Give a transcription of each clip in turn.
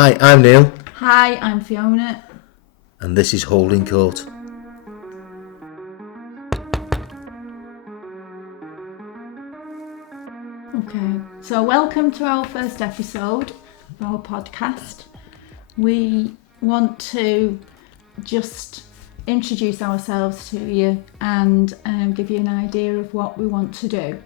Hi, I'm Neil. Hi, I'm Fiona. And this is Holding Court. Okay, so welcome to our first episode of our podcast. We want to just introduce ourselves to you and give you an idea of what we want to do.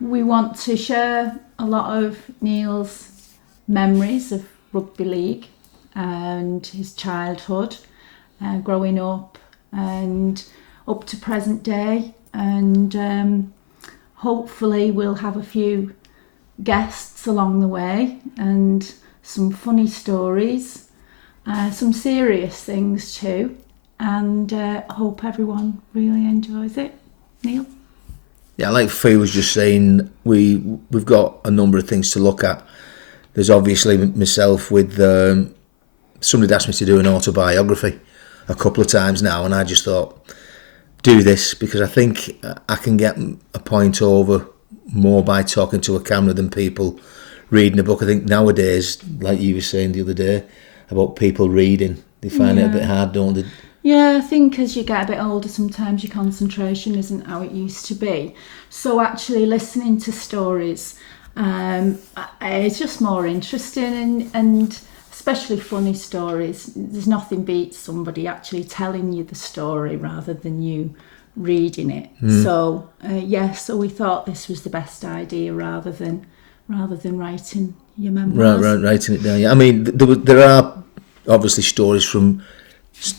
We want to share a lot of Neil's memories of rugby league and his childhood, growing up and up to present day, and hopefully we'll have a few guests along the way and some funny stories, some serious things too, and hope everyone really enjoys it. Neil? Yeah, like Fee was just saying, we've got a number of things to look at. There's obviously myself with somebody asked me to do an autobiography a couple of times now, and I just thought, do this because I think I can get a point over more by talking to a camera than people reading a book. I think nowadays, like you were saying the other day about people reading, they find it a bit hard, don't they? Yeah, I think as you get a bit older, sometimes your concentration isn't how it used to be. So actually listening to stories, it's just more interesting, and especially funny stories. There's nothing beats somebody actually telling you the story rather than you reading it. So so we thought this was the best idea rather than writing your memoirs. Right, writing it down. Yeah, I mean, there are obviously stories from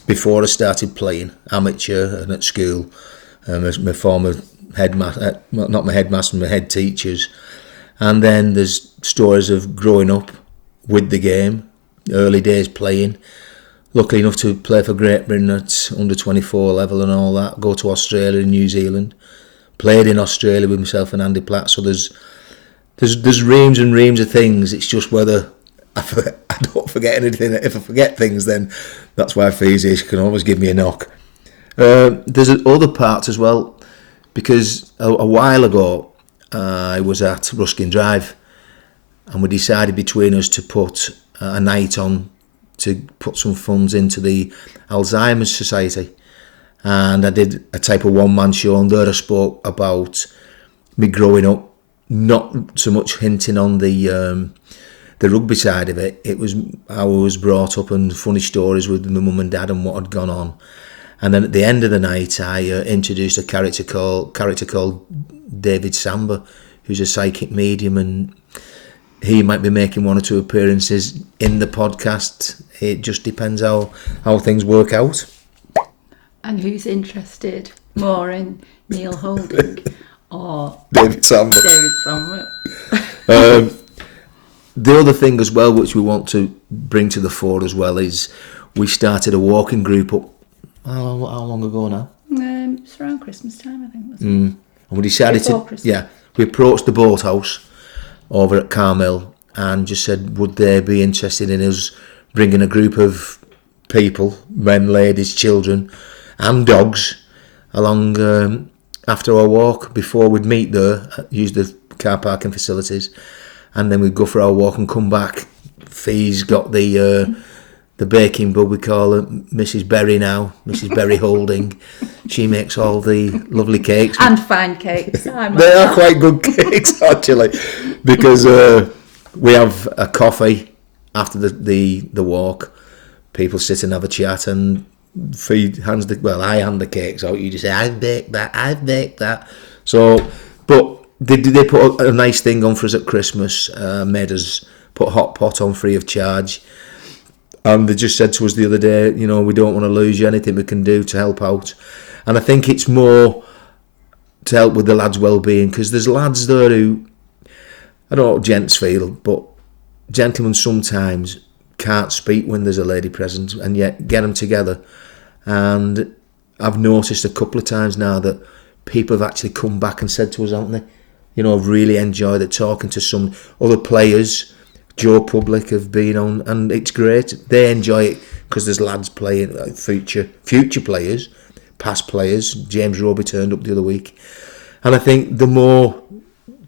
before I started playing amateur and at school. My former headmaster, not my headmaster, my head teachers, and then there's stories of growing up with the game, early days playing. Lucky enough to play for Great Britain at under 24 level and all that. Go to Australia and New Zealand. Played in Australia with myself and Andy Platt. So there's reams and reams of things. It's just whether I don't forget anything. If I forget things, then that's why Fee's here. She can always give me a knock. There's other parts as well, because a while ago I was at Ruskin Drive, and we decided between us to put a night on to put some funds into the Alzheimer's Society, and I did a type of one-man show, and there I spoke about me growing up, not so much hinting on the rugby side of it. It was how I was brought up and funny stories with my mum and dad and what had gone on. And then at the end of the night, I introduced a character called David Samba, who's a psychic medium, and he might be making one or two appearances in the podcast. It just depends how things work out. And who's interested more in Neil Holding or David Samba? The other thing as well, which we want to bring to the fore as well, is we started a walking group up. How long ago now? It's around Christmas time, I think. Wasn't it? And we decided Before Christmas. we approached the boathouse over at Carmel and just said, would they be interested in us bringing a group of people, men, ladies, children, and dogs, along after our walk. Before we'd meet there, use the car parking facilities, and then we'd go for our walk and come back. Fee's got the baking bug, we call her Mrs. Berry now, Mrs. Berry Holding. She makes all the lovely cakes. And fine cakes. They are quite good cakes, actually, because we have a coffee after the walk. People sit and have a chat, and I hand the cakes out. You just say, I've baked that. So, but they put a nice thing on for us at Christmas, made us put hot pot on free of charge. And they just said to us the other day, we don't want to lose you, anything we can do to help out. And I think it's more to help with the lads' well-being, because there's lads there who, I don't know what gents feel, but gentlemen sometimes can't speak when there's a lady present, and yet get them together. And I've noticed a couple of times now that people have actually come back and said to us, haven't they? I've really enjoyed it, talking to some other players. Joe Public have been on, and it's great. They enjoy it because there's lads playing, future players, past players. James Roby turned up the other week, and I think the more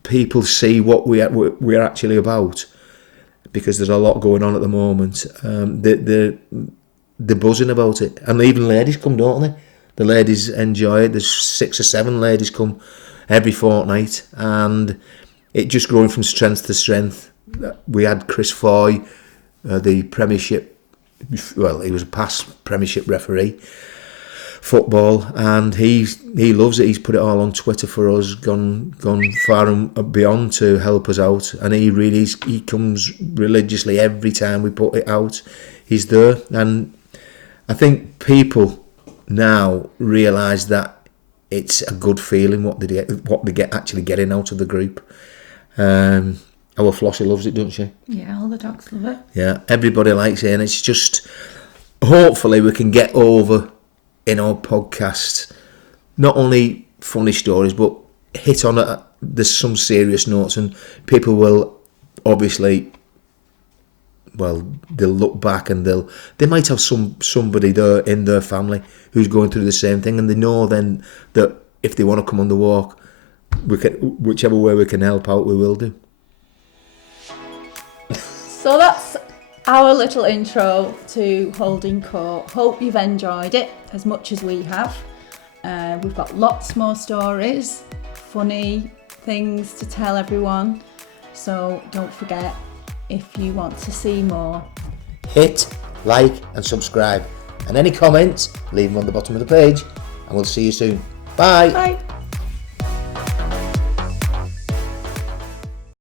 people see what we're actually about, because there's a lot going on at the moment. They're buzzing about it, and even ladies come, don't they? The ladies enjoy it. There's 6 or 7 ladies come every fortnight, and it just growing from strength to strength. We had Chris Foy, the Premiership, well, he was a past Premiership referee, football, and he loves it. He's put it all on Twitter for us, gone far and beyond to help us out, and he comes religiously every time we put it out. He's there, and I think people now realise that it's a good feeling what they get actually getting out of the group. Our Flossie loves it, doesn't she? Yeah, all the dogs love it. Yeah, everybody likes it, and it's just, hopefully we can get over in our podcast not only funny stories, but hit on there's some serious notes, and people will obviously, well, they'll look back and they might have somebody there in their family who's going through the same thing, and they know then that if they want to come on the walk, we can, whichever way we can help out, we will do. So that's our little intro to Holding Court. Hope you've enjoyed it as much as we have. We've got lots more stories, funny things to tell everyone. So don't forget, if you want to see more, hit like and subscribe, and any comments, leave them on the bottom of the page, and we'll see you soon. Bye. Bye.